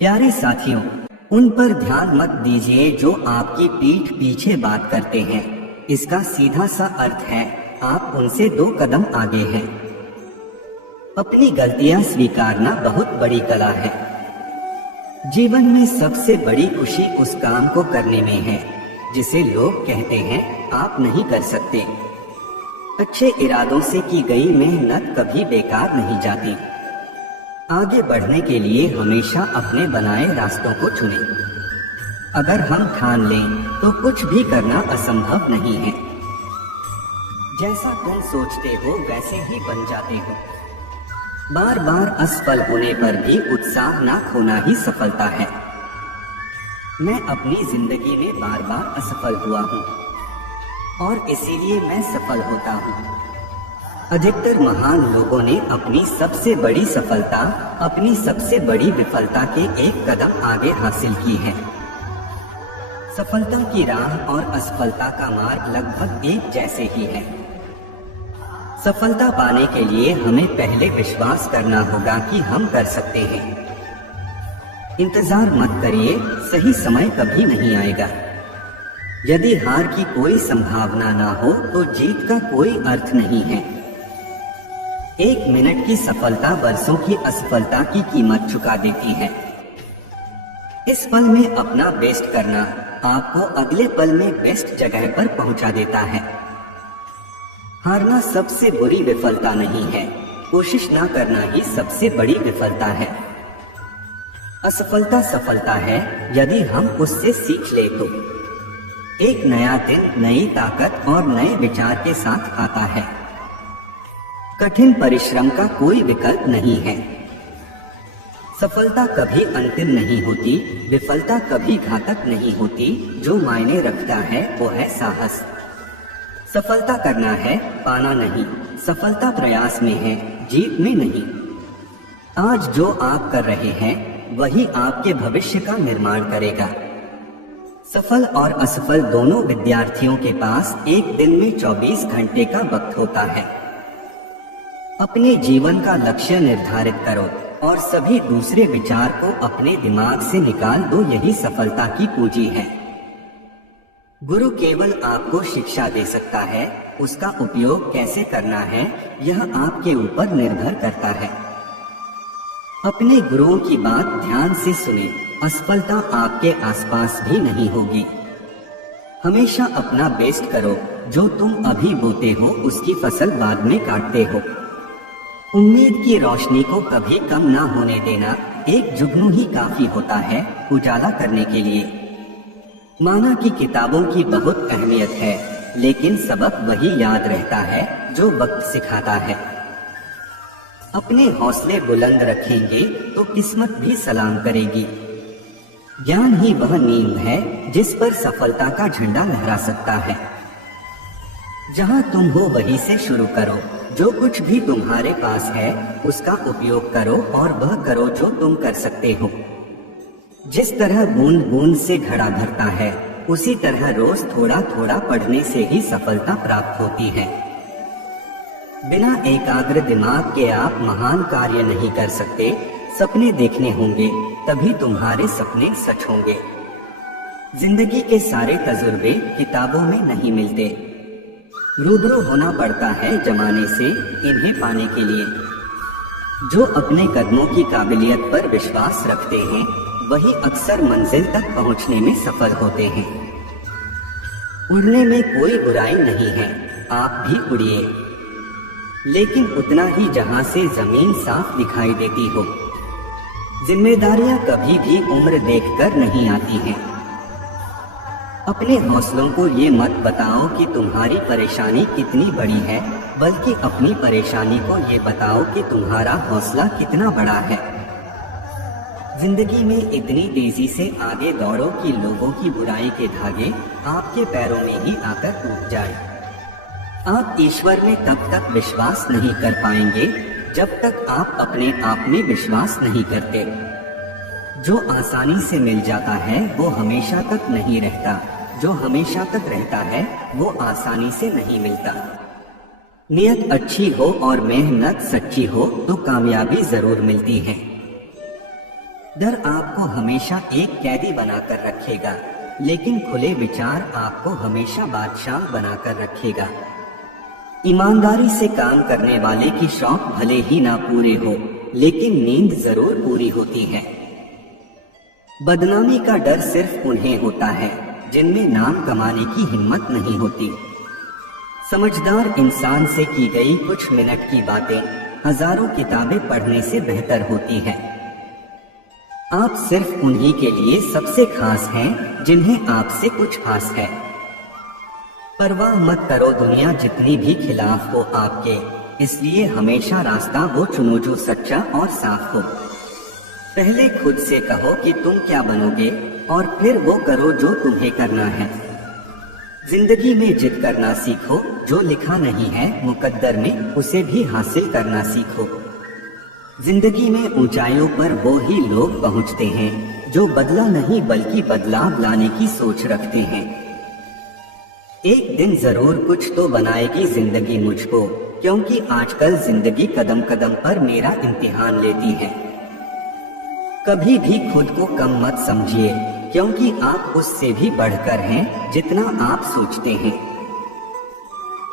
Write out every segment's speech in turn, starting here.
प्यारे साथियों, उन पर ध्यान मत दीजिए जो आपकी पीठ पीछे बात करते हैं। इसका सीधा सा अर्थ है आप उनसे 2 कदम आगे हैं। अपनी गलतियां स्वीकारना बहुत बड़ी कला है। जीवन में सबसे बड़ी खुशी उस काम को करने में है जिसे लोग कहते हैं आप नहीं कर सकते। अच्छे इरादों से की गई मेहनत कभी बेकार नहीं जाती। आगे बढ़ने के लिए हमेशा अपने बनाए रास्तों को चुनें। अगर हम ठान लें तो कुछ भी करना असंभव नहीं है। जैसा तुम सोचते हो वैसे ही बन जाते हो। बार बार असफल होने पर भी उत्साह ना खोना ही सफलता है। मैं अपनी जिंदगी में बार बार असफल हुआ हूँ और इसीलिए मैं सफल होता हूँ। अधिकतर महान लोगों ने अपनी सबसे बड़ी सफलता अपनी सबसे बड़ी विफलता के 1 कदम आगे हासिल की है। सफलता की राह और असफलता का मार्ग लगभग एक जैसे ही है। सफलता पाने के लिए हमें पहले विश्वास करना होगा कि हम कर सकते हैं। इंतजार मत करिए, सही समय कभी नहीं आएगा। यदि हार की कोई संभावना ना हो तो जीत का कोई अर्थ नहीं है। 1 मिनट की सफलता वर्षों की असफलता की कीमत चुका देती है। इस पल में अपना बेस्ट करना आपको अगले पल में बेस्ट जगह पर पहुंचा देता है। हारना सबसे बुरी विफलता नहीं है, कोशिश ना करना ही सबसे बड़ी विफलता है। असफलता सफलता है यदि हम उससे सीख ले तो। एक नया दिन नई ताकत और नए विचार के साथ आता है। कठिन परिश्रम का कोई विकल्प नहीं है। सफलता कभी अंतिम नहीं होती, विफलता कभी घातक नहीं होती। जो मायने रखता है वो है साहस। सफलता करना है, पाना नहीं। सफलता प्रयास में है, जीत में नहीं। आज जो आप कर रहे हैं वही आपके भविष्य का निर्माण करेगा। सफल और असफल दोनों विद्यार्थियों के पास एक दिन में 24 घंटे का वक्त होता है। अपने जीवन का लक्ष्य निर्धारित करो और सभी दूसरे विचार को अपने दिमाग से निकाल दो। यही सफलता की पूंजी है। गुरु केवल आपको शिक्षा दे सकता है, उसका उपयोग कैसे करना है यह आपके ऊपर निर्भर करता है। अपने गुरुओं की बात ध्यान से सुने। असफलता आपके आसपास भी नहीं होगी। हमेशा अपना बेस्ट करो। जो तुम अभी बोते हो उसकी फसल बाद में काटते हो। उम्मीद की रोशनी को कभी कम ना होने देना। एक जुगनू ही काफी होता है उजाला करने के लिए। माना कि किताबों की बहुत अहमियत है, लेकिन सबक वही याद रहता है जो वक्त सिखाता है। अपने हौसले बुलंद रखेंगे तो किस्मत भी सलाम करेगी। ज्ञान ही वह नींद है जिस पर सफलता का झंडा लहरा सकता है। जहां तुम हो वहीं से शुरू करो। जो कुछ भी तुम्हारे पास है उसका उपयोग करो और वह करो जो तुम कर सकते हो। जिस तरह बूंद बूंद से घड़ा भरता है, उसी तरह रोज थोड़ा थोड़ा पढ़ने से ही सफलता प्राप्त होती है। बिना एकाग्र दिमाग के आप महान कार्य नहीं कर सकते। सपने देखने होंगे तभी तुम्हारे सपने सच होंगे। जिंदगी के सारे तजुर्बे किताबों में नहीं मिलते। रूबरू होना पड़ता है जमाने से इन्हें पाने के लिए। जो अपने कदमों की काबिलियत पर विश्वास रखते हैं वही अक्सर मंजिल तक पहुंचने में सफल होते हैं। उड़ने में कोई बुराई नहीं है, आप भी उड़िए, लेकिन उतना ही जहां से जमीन साफ दिखाई देती हो। जिम्मेदारियां कभी भी उम्र देखकर नहीं आती हैं। अपने हौसलों को ये मत बताओ कि तुम्हारी परेशानी कितनी बड़ी है, बल्कि अपनी परेशानी को ये बताओ कि तुम्हारा हौसला कितना बड़ा है। जिंदगी में इतनी तेजी से आगे दौड़ो कि लोगों की बुराई के धागे आपके पैरों में ही आकर टूट जाए। आप ईश्वर में तब तक विश्वास नहीं कर पाएंगे जब तक आप अपने आप में विश्वास नहीं करते। जो आसानी से मिल जाता है वो हमेशा तक नहीं रहता। जो हमेशा तक रहता है वो आसानी से नहीं मिलता। नियत अच्छी हो और मेहनत सच्ची हो तो कामयाबी जरूर मिलती है। डर आपको हमेशा एक कैदी बनाकर रखेगा, लेकिन खुले विचार आपको हमेशा बादशाह बनाकर रखेगा। ईमानदारी से काम करने वाले की शौक भले ही ना पूरे हो, लेकिन नींद जरूर पूरी होती है। बदनामी का डर सिर्फ उन्हें होता है जिनमें नाम कमाने की हिम्मत नहीं होती। समझदार इंसान से की गई कुछ मिनट की बातें हजारों किताबें पढ़ने से बेहतर होती है। आप सिर्फ उन्हीं के लिए सबसे खास हैं जिन्हें आपसे कुछ खास है। परवाह मत करो दुनिया जितनी भी खिलाफ हो आपके, इसलिए हमेशा रास्ता वो चुनो जो सच्चा और साफ हो। पहले खुद से कहो कि तुम क्या बनोगे और फिर वो करो जो तुम्हें करना है। जिंदगी में जिद करना सीखो, जो लिखा नहीं है मुकद्दर में उसे भी हासिल करना सीखो। जिंदगी में ऊंचाइयों पर वो ही लोग पहुंचते हैं जो बदला नहीं बल्कि बदलाव लाने की सोच रखते हैं। एक दिन जरूर कुछ तो बनाएगी जिंदगी मुझको, क्योंकि आजकल जिंदगी कदम कदम पर मेरा इम्तिहान लेती है। कभी भी खुद को कम मत समझिए, क्योंकि आप उससे भी बढ़कर हैं जितना आप सोचते हैं।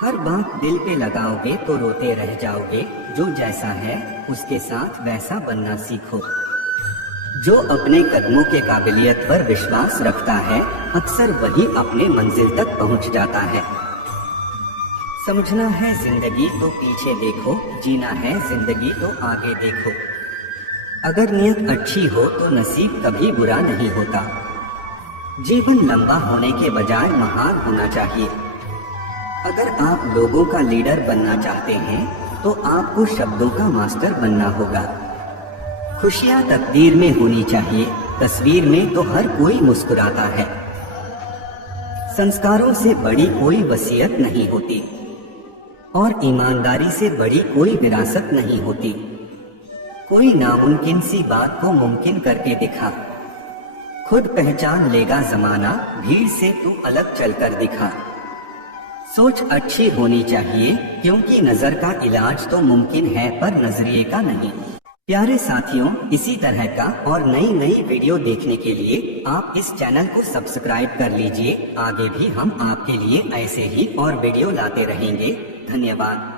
हर बात दिल पे लगाओगे तो रोते रह जाओगे। जो जैसा है उसके साथ वैसा बनना सीखो। जो अपने कदमों के काबिलियत पर विश्वास रखता है अक्सर वही अपने मंजिल तक पहुंच जाता है। समझना है जिंदगी तो पीछे देखो, जीना है जिंदगी तो आगे देखो। अगर नियत अच्छी हो तो नसीब कभी बुरा नहीं होता। जीवन लंबा होने के बजाय महान होना चाहिए। अगर आप लोगों का लीडर बनना चाहते हैं तो आपको शब्दों का मास्टर बनना होगा। खुशियां तकदीर में होनी चाहिए, तस्वीर में तो हर कोई मुस्कुराता है। संस्कारों से बड़ी कोई वसीयत नहीं होती और ईमानदारी से बड़ी कोई विरासत नहीं होती। कोई नामुमकिन सी बात को मुमकिन करके दिखा। खुद पहचान लेगा जमाना, भीड़ से तू अलग चलकर दिखा। सोच अच्छी होनी चाहिए, क्योंकि नजर का इलाज तो मुमकिन है पर नजरिए का नहीं। प्यारे साथियों, इसी तरह का और नई नई वीडियो देखने के लिए आप इस चैनल को सब्सक्राइब कर लीजिए। आगे भी हम आपके लिए ऐसे ही और वीडियो लाते रहेंगे। धन्यवाद।